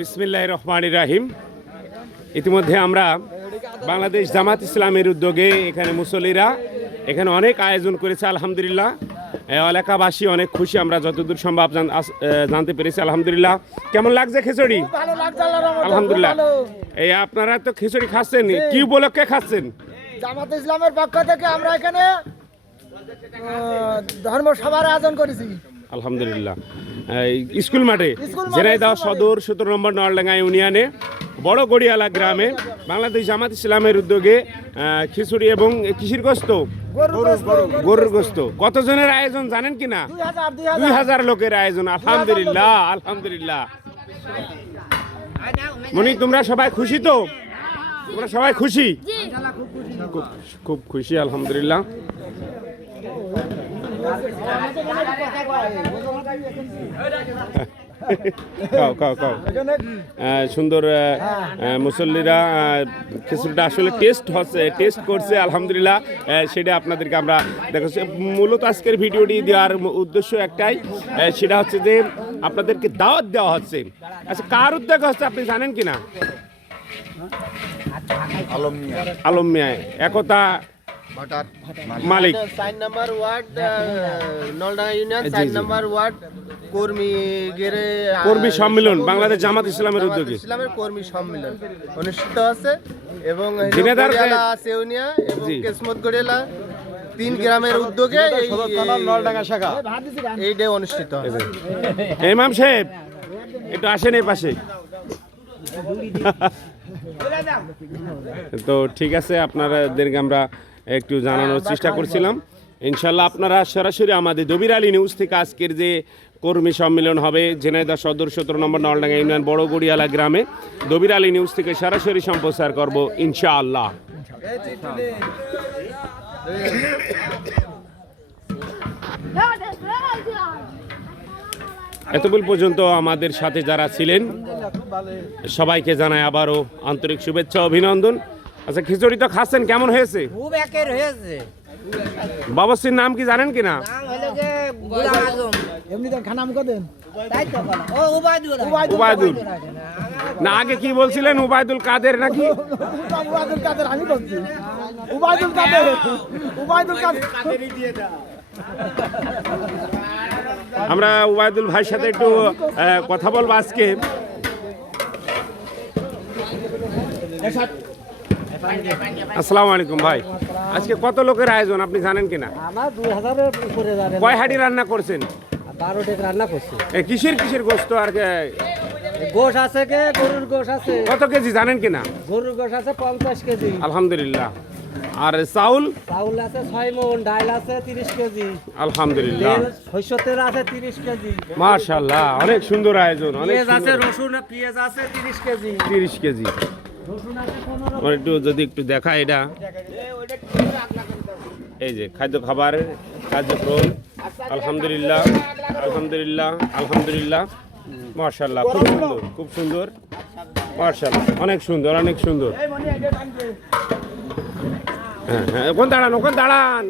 বিসমিল্লাহ রহমান রাহিম। ইতিমধ্যে আমরা বাংলাদেশ জামাত ইসলামের উদ্যোগে এখানে মুসল্লিরা এখানে অনেক আয়োজন করেছে আলহামদুলিল্লাহ। এলাকাবাসী অনেক খুশি আমরা যতদূর সম্ভব জানতে পেরেছি আলহামদুলিল্লাহ। কেমন লাগছে খিচুড়ি? আলহামদুলিল্লাহ। এই আপনারা তো খিচুড়ি খাচ্ছেন কি উপলক্ষে খাচ্ছেন? জামাত ইসলামের পক্ষ থেকে আমরা এখানে ধর্মসভার আয়োজন করেছি। আলহামদুলিল্লাহ। স্কুল মাঠে মাঠে। সদর সতেরো নম্বর নরডাঙ্গা ইউনিয়নে বড় গড়িয়ালা গ্রামে বাংলাদেশ জামাত ইসলামের উদ্যোগে খিচুড়ি এবং কিসির গোস্ত গরুর গোস্ত। কতজনের আয়োজন জানেন কি না? দুই হাজার লোকের আয়োজন আলহামদুলিল্লাহ আলহামদুলিল্লাহ। মনি তোমরা সবাই খুশি তো? তোমরা সবাই খুশি? খুব খুব খুশি আলহামদুলিল্লাহ। খাও খাও খাও। সুন্দর মুসল্লিরা খিচুড়িটা আসলে টেস্ট হচ্ছে টেস্ট করছে আলহামদুলিল্লাহ। সেটা আপনাদেরকে আমরা দেখাচ্ছি। মূলত আজকের ভিডিওটি দেওয়ার উদ্দেশ্য একটাই সেটা হচ্ছে যে আপনাদেরকে দাওয়াত দেওয়া হচ্ছে। আচ্ছা কার উদ্যোগ হচ্ছে আপনি জানেন কি না আলম মিয়া। একতা মালিক। Nine number ward Naldanga union nine number ward কর্মী গেরে কর্মী সম্মেলন বাংলাদেশ জামাত ইসলামের উদ্যোগে। ইসলামের কর্মী সম্মেলন অনুষ্ঠিত আছে এবং জিনেদার সেউনিয়া এবং। কেসমত গড়িয়ালা তিন গ্রামের উদ্যোগে এই নলডাঙ্গা শাখা। এই ডে অনুষ্ঠিত হবে ইমাম সাহেব একটু আসেন এই পাশে। তো ঠিক আছে আপনাদেরকে আমরা একটু জানানোর চেষ্টা করছিলাম। ইনশাল্লাহ আপনারা সরাসরি আমাদের দবির আলী নিউজ থেকে আজকের যে কর্মী সম্মেলন হবে ঝিনাইদহ সদর সতেরো নম্বর নলডাঙ্গা ইউনিয়ন বড় গড়িয়ালা গ্রামে দবির আলী নিউজ থেকে সরাসরি সম্প্রচার করব ইনশাআল্লাহ। এতক্ষণ পর্যন্ত আমাদের সাথে যারা ছিলেন সবাইকে জানায় আবারও আন্তরিক শুভেচ্ছা অভিনন্দন। আচ্ছা খিচুড়ি তো খাচ্ছেন কেমন হয়েছে? খুব একের হয়েছে। বাবসির নাম কি জানেন উবায়দুল উবায়দুল না আগে কি বলছিলেন উবায়দুল কাদের নাকি? উবায়দুল কাদের আমি বলছি। উবায়দুল কাদের। উবায়দুল কাদের। আমরা উবায়দুল ভাইয়ের সাথে একটু কথা বলব আজকে। আসসালামু আলাইকুম ভাই। আজকে কত লোকের আয়োজন আপনি জানেন কিনা? আমার দুই হাজারের উপরে কয় হাঁড়ি রান্না করছেন? বারো টাকা রান্না করছি। কিসের কিসের গোস্ত আর গোশ আছে কে? গরুর গোশ আছে। কত কেজি জানেন কিনা? গরুর গোশ আছে পঞ্চাশ কেজি। আলহামদুলিল্লাহ। আর চাউল? চাউল আছে ছয় মন ডাইল আছে তিরিশ কেজি। আলহামদুলিল্লাহ। শস্য তেল আছে তিরিশ কেজি। মাশাল্লাহ অনেক সুন্দর আয়োজন অনেক আছে রসুন পেঁয়াজ আছে তিরিশ কেজি। তিরিশ কেজি। আমার একটু যদি একটু দেখা এটা। এই যে খাদ্য খাবারের কার্যক্রম আলহামদুলিল্লাহ আলহামদুলিল্লাহ আলহামদুলিল্লাহ। মার্শাল্লাহ খুব সুন্দর খুব সুন্দর। মার্শাল্লাহ অনেক সুন্দর অনেক সুন্দর। হ্যাঁ হ্যাঁ ওখান দাঁড়ান ওখান দাঁড়ান।